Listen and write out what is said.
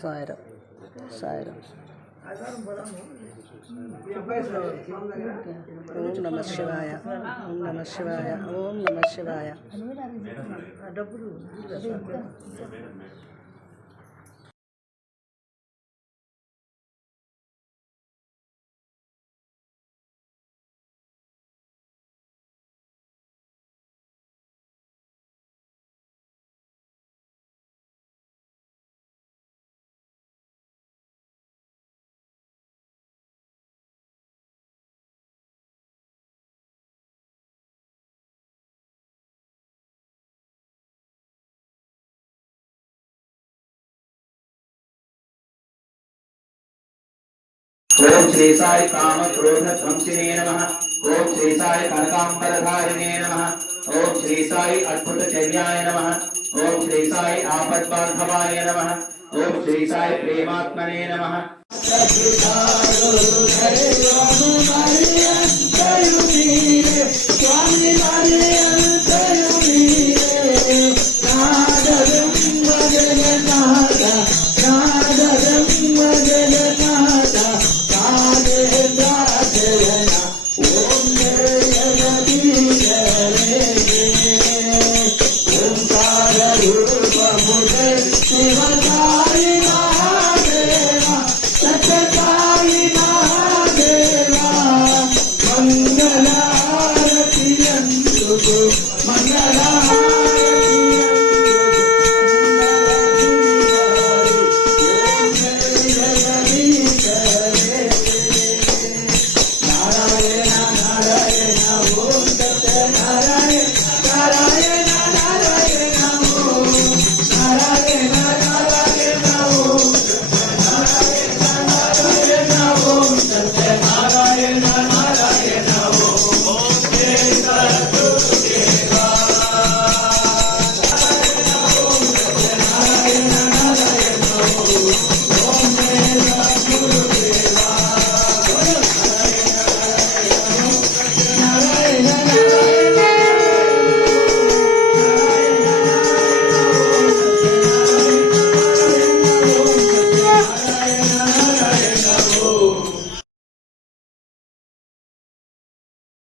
సాయిరామ్ సాయిరామ్. ఓం నమ శివాయ, ఓం నమ శివాయ, ఓం నమ శివాయ. ओम श्री साई काम क्रोध ध्वंसिने नमः। ओम श्री साई कनकांबरधारिणे नमः। ओम श्री साई अद्भुत चर्याय नमः। ओम श्री साई आपद्बांधवाय नमः। ओम श्री साई प्रेमात्मने नमः। Om